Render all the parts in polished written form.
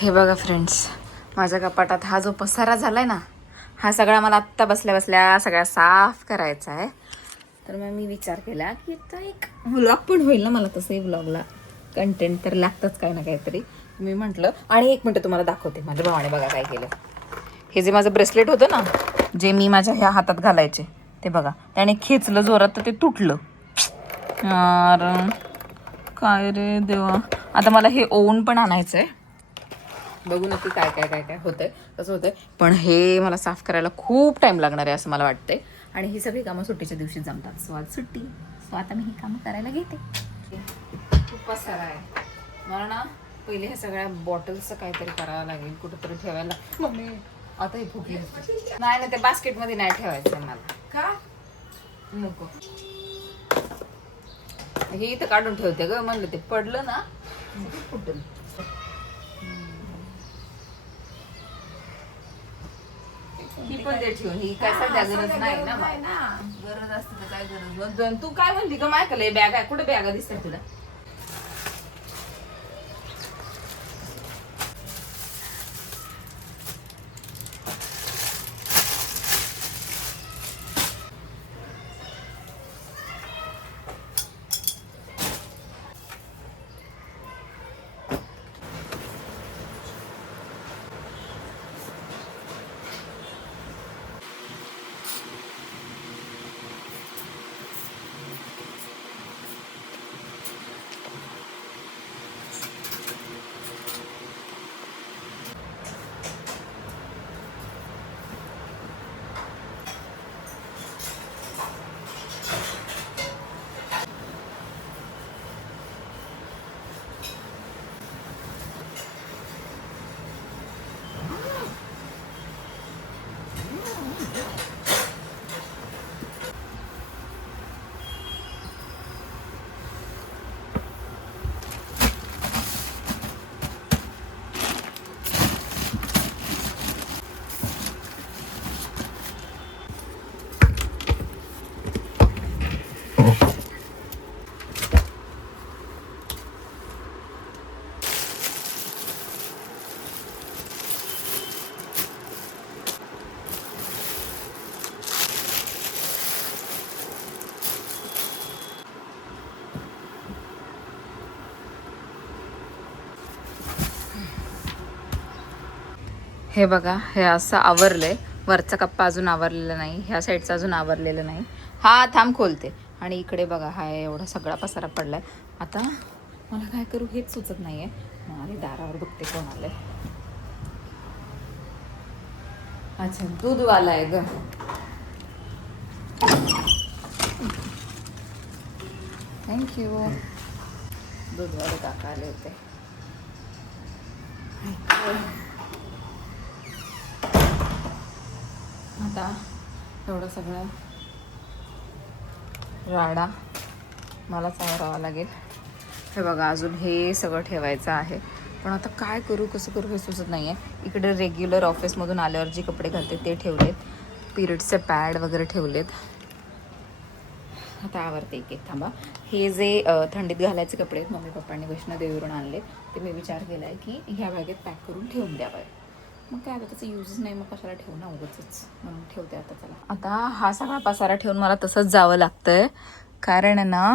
हे बघा फ्रेंड्स, माझ्या कपाटात हा जो पसारा झालाय ना, हा सगळा मला आत्ता बसल्या बसल्या सगळा साफ करायचा आहे. तर मग मी विचार केला की आता एक व्लॉग पण होईल ना, मला तसंही व्लॉगला कंटेंट तर लागतंच काही ना काहीतरी. मी म्हटलं, आणि एक मिनटं तुम्हाला दाखवते माझ्या भावाने बघा काय केलं. हे जे माझं ब्रेसलेट होतं ना, जे मी माझ्या ह्या हातात घालायचे, ते बघा त्याने खेचलं जोरात तर ते तुटलं. यार काय रे देवा, आता मला हे ओवून पण आणायचंय. बघू नक्की काय काय काय काय होतंय, कसं होतंय. पण हे मला साफ करायला खूप टाइम लागणार आहे असं मला वाटतंय. आणि ही सगळी कामं सुट्टीच्या दिवशी जमतात. सो आज सुट्टी, सो आता मी ही कामं करायला घेते. खूप पसारा आहे मला ना. पहिले ह्या सगळ्या बॉटल्सचं काहीतरी करावं लागेल, कुठेतरी ठेवायला. मम्मी आता ही फुटली असते. नाही ना, ते बास्केटमध्ये नाही ठेवायचं मला. का नको, हे इथं काढून ठेवते ग, म्हणलं ते पडलं ना फुटल. ही पण दे ठेवून, ही काय सध्या गरज नाही ना. गरज असते तर काय गरज. तू काय म्हणली ग मायकल, बॅग आहे कुठे, बॅगा दिसतात तुला? हे बघा, हे असं आवरलंय. वरचा कप्पा अजून आवरलेला नाही, ह्या साईडचा अजून आवरलेलं नाही. हा थांब खोलते. आणि इकडे बघा, हा एवढा सगळा पसारा पडलाय. आता मला काय करू हेच सुचत नाहीये. आणि दारावर बघते कोण आलंय. अच्छा, दूधवाला आहे ग. थँक्यू. दूधवाले काका आले होते. आता एवढं सगळं राडा मलाच आवरावा लागेल. हे बघा, अजून हे सगळं ठेवायचं आहे. पण आता काय करू, कसं करू हे सुचत नाही आहे. इकडे रेग्युलर ऑफिसमधून आल्यावर जे कपडे घालते ते ठेवलेत. पिरियडचे पॅड वगैरे ठेवलेत. आता आवरते एक एक. थांबा. हे जे थंडीत घालायचे कपडे आहेत, मम्मी पप्पांनी वैष्णोदेवीवरून आणले, ते मी विचार केला आहे की ह्या बॅगेत पॅक करून ठेवून द्यावं. मग काय आता त्याचं यूजच नाही, मग कशाला ठेवणं उगाचच, म्हणून ठेवते आता. चला, आता हा सगळा पसारा ठेवून मला तसंच जावं लागतंय. कारण ना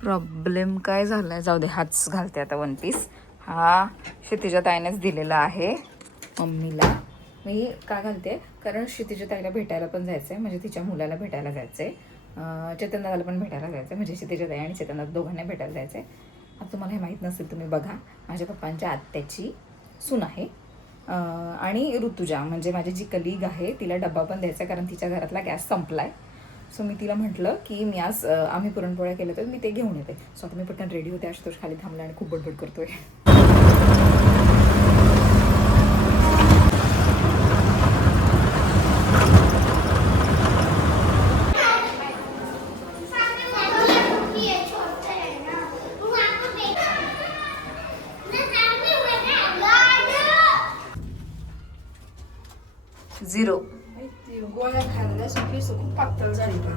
प्रॉब्लेम काय झालाय, जाऊ दे, हाच घालते आता वन पीस. हा क्षितिजा ताईनेच दिलेला आहे मम्मीला. मी का घालते, कारण क्षितिजा ताईला भेटायला पण जायचंय, म्हणजे तिच्या मुलाला भेटायला जायचंय. चेतन दादाला पण भेटायला जायचं, म्हणजे क्षितिजा ताई आणि चेतन दादा दोघांना भेटायला जायचंय. आता तुम्हाला हे माहीत नसेल, तुम्ही बघा, माझ्या पप्पांच्या आत्याची सून आहे. आणि ऋतुजा म्हणजे माझी जी कलीग आहे, तिला डब्बा पण द्यायचा, कारण तिच्या घरातला गॅस संपलाय. सो मी तिला म्हटलं की मी आज आम्ही पुरणपोळ्या केल्या तर मी ते घेऊन येते. सो आता मी पटकन रेडी होते. आशुतोष खाली थांबला आणि खूप बडबड करतोय. झिरो गोळ्या खायला केस खूप पातळ झाली का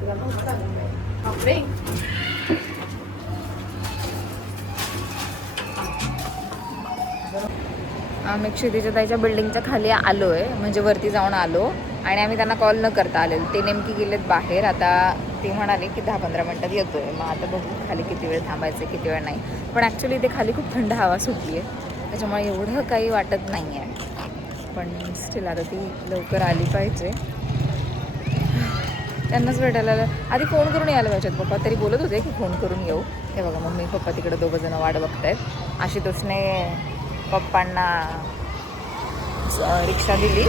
तिला म्हणत आलं बापरे. आम्ही क्षितिजा ताईच्या बिल्डिंगच्या खाली आलो आहे, म्हणजे वरती जाऊन आलो आणि आम्ही त्यांना कॉल न करता आलेलो. ते नेमकी गेलेत बाहेर. आता ते म्हणाले की 10-15 मिनटात येतो आहे. मग आता बघू खाली किती वेळ थांबायचं किती वेळ नाही. पण ॲक्च्युली इथे खाली खूप थंड हवा सुटली आहे, त्याच्यामुळे एवढं काही वाटत नाही आहे. पण स्टील आता ती लवकर आली पाहिजे. त्यांनाच भेटायला आधी फोन करून यायला पाहिजेत. पप्पा तरी बोलत होते की फोन करून येऊ. हे बघा मम्मी पप्पा तिकडे दोघंजणं वाट बघत आहेत. आशुतोषने पप्पांना रिक्षा दिली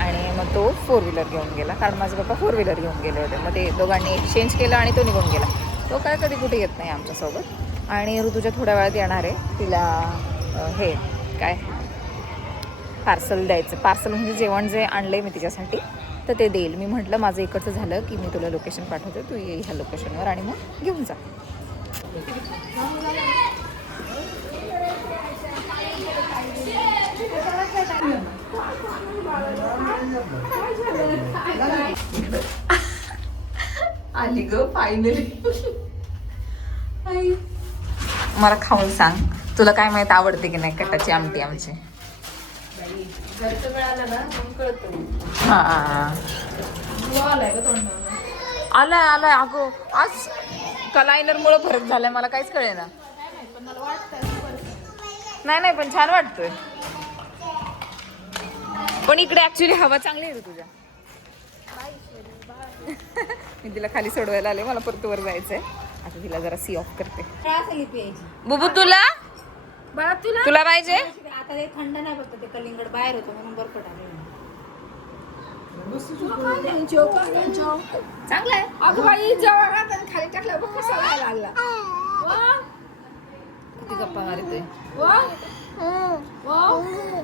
आणि मग तो 4 व्हीलर घेऊन गेला, कारण माझे पप्पा 4 व्हीलर घेऊन गेले होते. मग ते दोघांनी एक्सचेंज केलं आणि तो निघून गेला. तो काय कधी कुठे येत नाही आमच्यासोबत. आणि ऋतूच्या थोड्या वेळात येणार आहे. तिला हे काय पार्सल द्यायचं. पार्सल म्हणजे जेवण जे आणलं मी तिच्यासाठी तर ते देईल. मी म्हटलं माझं इकडचं झालं की मी तुला लोकेशन पाठवते, तू ये ह्या लोकेशनवर आणि मग घेऊन जा. आली ग फायनली. मला खाऊन सांग तुला काय माहित आवडते की नाही कटाची आमटी आमची. घरचं मिळालं ना मग कळतं. हा आलाय का तोंडाला? आलाय आलाय अगो. आज कलायनरमुळे फरक झालाय, मला काहीच कळे ना. पण मला वाटतं नाही पण छान वाटतोय. पण इकडे ऍक्च्युली हवा चांगली आहे तुझ्या. मी तिला खाली सोडवायला आले, मला परत वर जायचंय. आता तिला जरा सी ऑफ करते. बुबू तुला बाळा तुला तुला पाहिजे? आता ते थंड नाही फक्त ते कलिंगड बाहेर होतं म्हणून बर्फ टाकले. चांगलं आहे. अगं बाई जेव्हा राहतात खाली टाकलं बघ कसा व्हायला लागला. किती गप्पा मारतोय.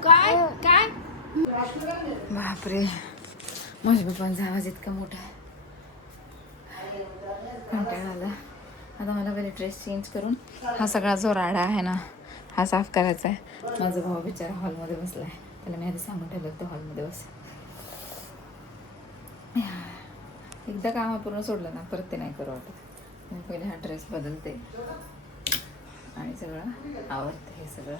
काय काय बापरे, माझ्या पप्पांचा आवाज इतका मोठा आहे. कंटाळा आला. आता मला पहिले ड्रेस चेंज करून हा सगळा जो राडा आहे ना हा साफ करायचा आहे. माझा भाऊ बिचारा हॉलमध्ये बसला आहे, त्याला मी आधी सांगून ठेवलं होतं हॉलमध्ये बस. एकदा काम पूर्ण सोडलं ना परत ते नाही करू वाटत. मी पहिले हा ड्रेस बदलते आणि सगळं आवडते हे सगळं.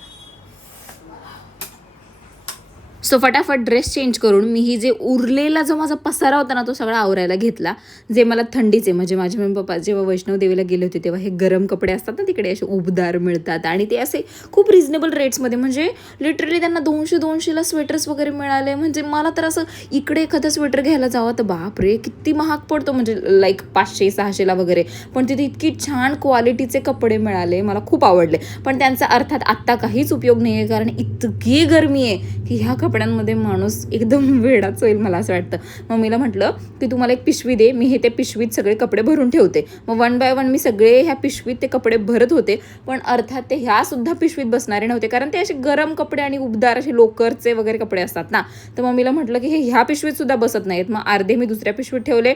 सो फटाफट ड्रेस चेंज करून मी ही जे उरलेला जो माझा पसारा होता ना तो सगळा आवरायला घेतला. जे मला थंडीचे म्हणजे माझे मम्मी पप्पा जेव्हा वैष्णवदेवीला गेले होते तेव्हा हे गरम कपडे असतात ना तिकडे असे उबदार मिळतात आणि ते असे खूप रिजनेबल रेट्समध्ये, म्हणजे लिटरली त्यांना 200-200ला स्वेटर्स वगैरे मिळाले. म्हणजे मला तर असं इकडे एखादं स्वेटर घ्यायला जावं तर बापरे किती महाग पडतो, म्हणजे लाईक 500-600ला वगैरे. पण तिथे इतकी छान क्वालिटीचे कपडे मिळाले, मला खूप आवडले. पण त्यांचा अर्थात आत्ता काहीच उपयोग नाही आहे, कारण इतकी गरमी आहे की ह्या कपड्यांमध्ये माणूस एकदम वेडाच होईल मला असं वाटतं. मम्मीला म्हटलं की तू मला एक पिशवी दे, मी हे त्या पिशवीत सगळे कपडे भरून ठेवते. मग 1 बाय 1 मी सगळे ह्या पिशवीत ते कपडे भरत होते. पण अर्थात ते ह्या सुद्धा पिशवीत बसणारे नव्हते, कारण ते असे गरम कपडे आणि उबदार असे लोकरचे वगैरे कपडे असतात ना. तर मम्मीला म्हटलं की हे ह्या पिशवीत सुद्धा बसत नाहीत. मग अर्धे मी दुसऱ्या पिशवीत ठेवले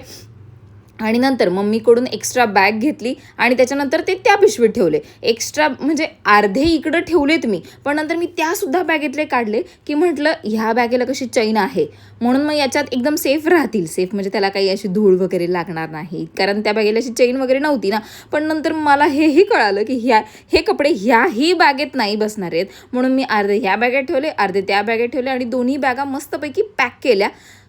आणि नंतर मम्मीकडून एक्स्ट्रा बॅग घेतली आणि त्याच्यानंतर ते त्या पिशवीत ठेवले. एक्स्ट्रा म्हणजे अर्धे इकडं ठेवलेत मी, पण नंतर मी त्यासुद्धा बॅगेतले काढले की म्हटलं ह्या बॅगेला कशी चैन आहे म्हणून मग याच्यात एकदम सेफ राहतील. सेफ म्हणजे त्याला काही अशी धूळ वगैरे लागणार नाही, कारण त्या बॅगेला अशी चैन वगैरे नव्हती ना. पण नंतर मला हेही कळालं की हे कपडे ह्याही बॅगेत नाही बसणार आहेत, म्हणून मी अर्धे ह्या बॅगेत ठेवले अर्धे त्या बॅगेत ठेवले आणि दोन्ही बॅगा मस्तपैकी पॅक केल्या.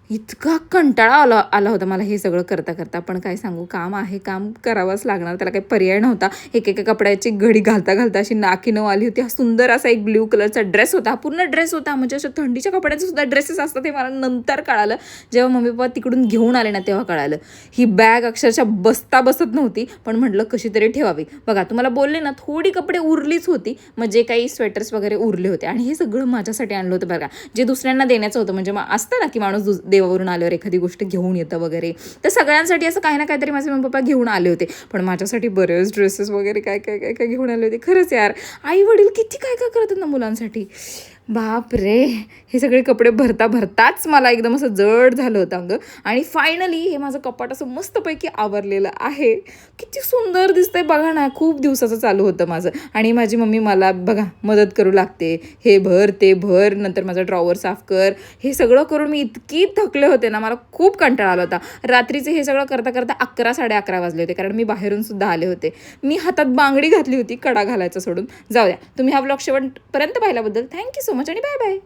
इतका कंटाळा आला होता मला हे सगळं करता करता. पण काय सांगू, काम आहे, काम करावंच लागणार, त्याला काही पर्याय नव्हता. एकेका कपड्याची घडी घालता घालता अशी नाकी नऊ आली होती. हा सुंदर असा एक ब्ल्यू कलरचा ड्रेस होता, पूर्ण ड्रेस होता. म्हणजे असं थंडीच्या कपड्याचे सुद्धा ड्रेसेस असतात हे मला नंतर कळालं. जेव्हा मम्मी पप्पा तिकडून घेऊन आले ना तेव्हा कळालं. ही बॅग अक्षरशः बसत नव्हती, पण म्हटलं कशी तरी ठेवावी. बघा तुम्हाला बोलले ना थोडी कपडे उरलीच होती, म्हणजे काही स्वेटर्स वगैरे उरले होते आणि हे सगळं माझ्यासाठी आणलं होतं बघा. जे दुसऱ्यांना देण्याचं होतं, म्हणजे असतं ना की माणूस देवावरून आल्यावर एखादी गोष्ट घेऊन येतं वगैरे, तर सगळ्यांसाठी असं काही ना काहीतरी माझे मम्मी पप्पा घेऊन आले होते. पण माझ्यासाठी बरेच ड्रेसेस वगैरे काय घेऊन आले होते. खरंच यार, आई वडील किती काय करतात ना मुलांसाठी. बाप रे, हे सगळे कपडे भरताच मला एकदम असं जड झालं होतं अंग. आणि फायनली हे माझं कपाट असं मस्तपैकी आवरलेलं आहे. किती सुंदर दिसतंय बघा ना. खूप दिवसाचं चालू होतं माझं आणि माझी मम्मी मला बघा मदत करू लागते. हे भर ते भर, नंतर माझा ड्रॉवर साफ कर, हे सगळं करून मी इतकी थकले होते ना, मला खूप कंटाळा आला होता. रात्रीचे हे सगळं करता करता 11 11:30 वाजले होते, कारण मी बाहेरून सुद्धा आले होते. मी हातात बांगडी घातली होती कडा घालायचं सोडून. जाऊ द्या, तुम्ही हा व्लॉग शेवटपर्यंत पाहिल्याबद्दल थँक्यू सो मच आणि बाय बाय.